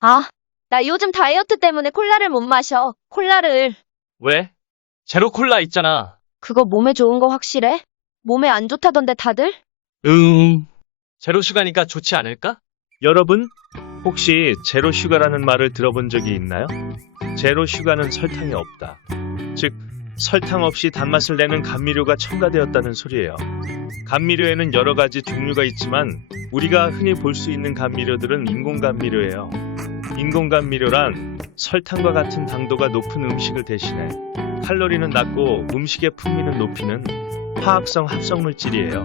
아, 나 요즘 다이어트 때문에 콜라를 못 마셔. 콜라를. 왜? 제로 콜라 있잖아. 그거 몸에 좋은 거 확실해? 몸에 안 좋다던데 다들? 음. 제로 슈가니까 좋지 않을까? 여러분, 혹시 제로 슈가라는 말을 들어본 적이 있나요? 제로 슈가는 설탕이 없다. 즉, 설탕 없이 단맛을 내는 감미료가 첨가되었다는 소리예요. 감미료에는 여러 가지 종류가 있지만 우리가 흔히 볼 수 있는 감미료들은 인공 감미료예요. 인공 감 미료란 설탕과 같은 당도가 높은 음식을 대신해 칼로리는 낮고 음식의 풍미는 높이는 화학성 합성 물질이에요.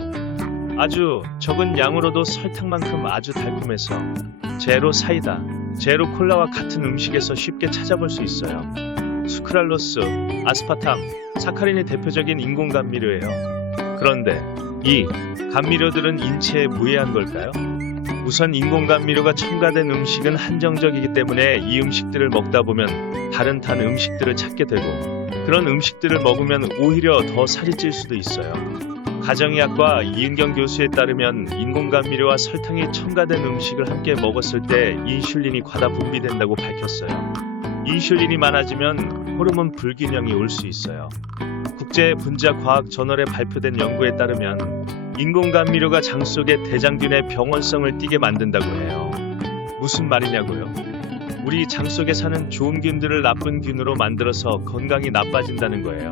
아주 적은 양으로도 설탕만큼 아주 달콤해서 제로 사이다, 제로 콜라와 같은 음식에서 쉽게 찾아볼 수 있어요. 수크랄로스, 아스파탐, 사카린이 대표적인 인공 감미료예요. 그런데 이 감미료들은 인체에 무해한 걸까요? 우선 인공 감미료가 첨가된 음식은 한정적이기 때문에 이 음식들을 먹다 보면 다른 단 음식들을 찾게 되고 그런 음식들을 먹으면 오히려 더 살이 찔 수도 있어요. 가정의학과 이은경 교수에 따르면 인공감미료와 설탕이 첨가된 음식을 함께 먹었을 때 인슐린이 과다 분비된다고 밝혔어요. 인슐린이 많아지면 호르몬 불균형이 올 수 있어요. 국제 분자 과학 저널에 발표된 연구에 따르면 인공감미료가 장 속에 대장균의 병원성을 띠게 만든다고 해요. 무슨 말이냐고요? 우리 장 속에 사는 좋은 균들을 나쁜 균으로 만들어서 건강이 나빠진다는 거예요.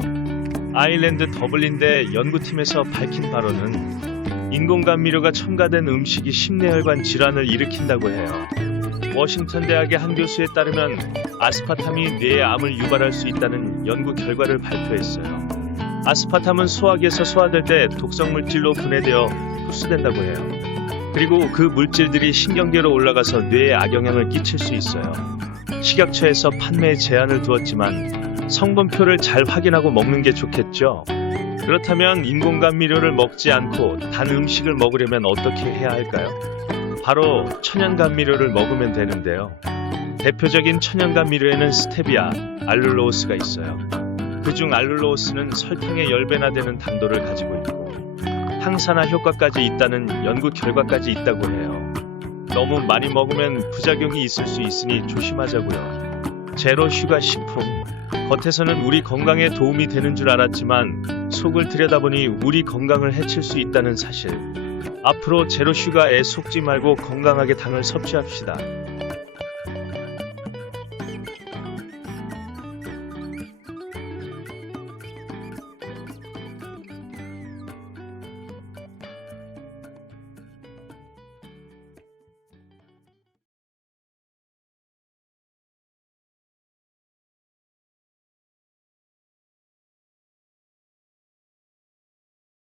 아일랜드 더블린대 연구팀에서 밝힌 바로는 인공감미료가 첨가된 음식이 심내혈관 질환을 일으킨다고 해요. 워싱턴 대학의 한 교수에 따르면 아스파탐이 뇌에 암을 유발할 수 있다는 연구 결과를 발표했어요. 아스파탐은 소화기에서 소화될 때 독성 물질로 분해되어 흡수된다고 해요. 그리고 그 물질들이 신경계로 올라가서 뇌에 악영향을 끼칠 수 있어요. 식약처에서 판매에 제한을 두었지만 성분표를 잘 확인하고 먹는 게 좋겠죠. 그렇다면 인공감미료를 먹지 않고 단 음식을 먹으려면 어떻게 해야 할까요? 바로 천연감미료를 먹으면 되는데요. 대표적인 천연감미료에는 스테비아, 알룰로스가 있어요. 그중 알룰로스는 설탕의 10배나 되는 당도를 가지고 있고 항산화 효과까지 있다는 연구 결과까지 있다고 해요. 너무 많이 먹으면 부작용이 있을 수 있으니 조심하자고요. 제로 슈가 식품 겉에서는 우리 건강에 도움이 되는 줄 알았지만 속을 들여다보니 우리 건강을 해칠 수 있다는 사실. 앞으로 제로 슈가에 속지 말고 건강하게 당을 섭취합시다.